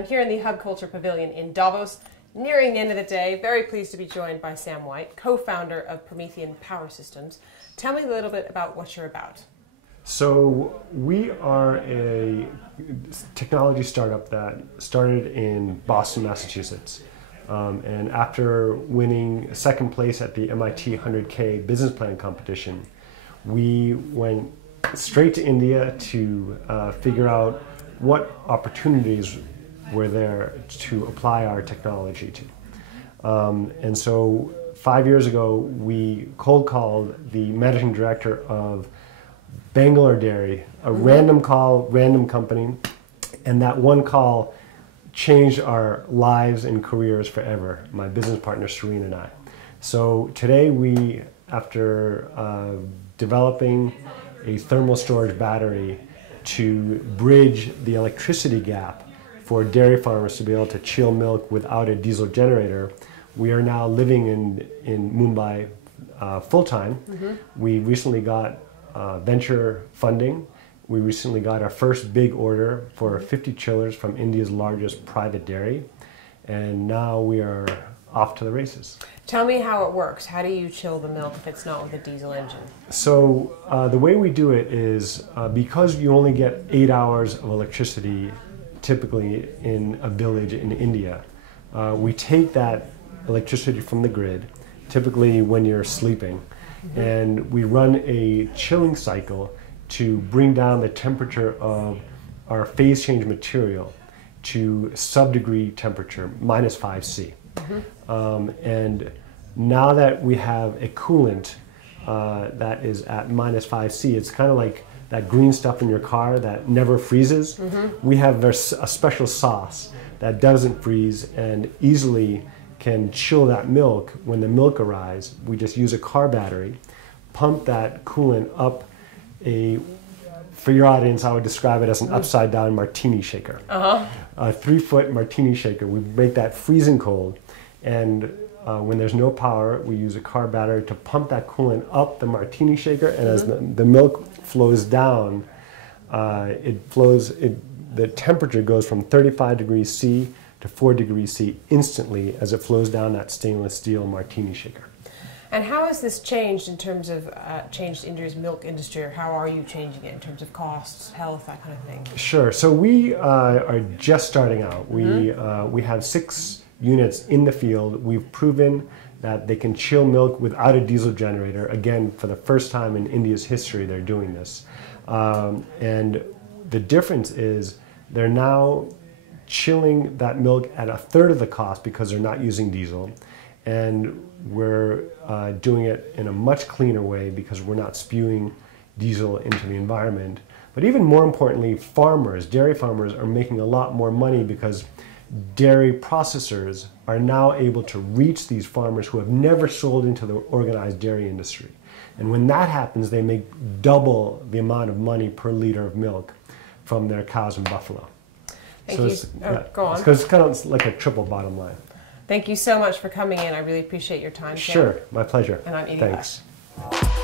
I'm here in the Hub Culture Pavilion in Davos, nearing the end of the day. Very pleased to be joined by Sam White, co-founder of Promethean Power Systems. Tell me a little bit about what you're about. So we are a technology startup that started in Boston, Massachusetts. And after winning second place at the MIT 100K business plan competition, we went straight to India to figure out what opportunities were there to apply our technology to. And so 5 years ago, we cold called the managing director of Bangalore Dairy, a random call, random company, and that one call changed our lives and careers forever, my business partner Serene and I. So today we, after developing a thermal storage battery to bridge the electricity gap for dairy farmers to be able to chill milk without a diesel generator, we are now living in Mumbai full-time. We recently got venture funding. We recently got our first big order for 50 chillers from India's largest private dairy, and now we are off to the races. Tell me how it works. How do you chill the milk if it's not with a diesel engine? So the way we do it is because you only get 8 hours of electricity typically in a village in India, we take that electricity from the grid, typically when you're sleeping, and we run a chilling cycle to bring down the temperature of our phase change material to sub-degree temperature, -5°C. And now that we have a coolant that is at -5°C, it's kind of like that green stuff in your car that never freezes. We have a special sauce that doesn't freeze and easily can chill that milk when the milk arrives. We just use a car battery, pump that coolant up for your audience, I would describe it as an upside down martini shaker. A 3-foot martini shaker. We make that freezing cold, and when there's no power, we use a car battery to pump that coolant up the martini shaker, and as the milk flows down, the temperature goes from 35 degrees C to 4 degrees C instantly as it flows down that stainless steel martini shaker. And how has this changed in terms of changed India's milk industry, or how are you changing it in terms of costs, health, that kind of thing? Sure. So we are just starting out. We have 6 units in the field. We've proven that they can chill milk without a diesel generator. Again, for the first time in India's history, they're doing this. And the difference is they're now chilling that milk at 1/3 of the cost because they're not using diesel. And we're doing it in a much cleaner way because we're not spewing diesel into the environment. But even more importantly, farmers, dairy farmers, are making a lot more money because dairy processors are now able to reach these farmers who have never sold into the organized dairy industry. And when that happens, they make double the amount of money per liter of milk from their cows and buffalo. Thank you. Go on. It's kind of like a triple bottom line. Thank you so much for coming in. I really appreciate your time. Sure, my pleasure. And I'm Edie. Thanks. Lush.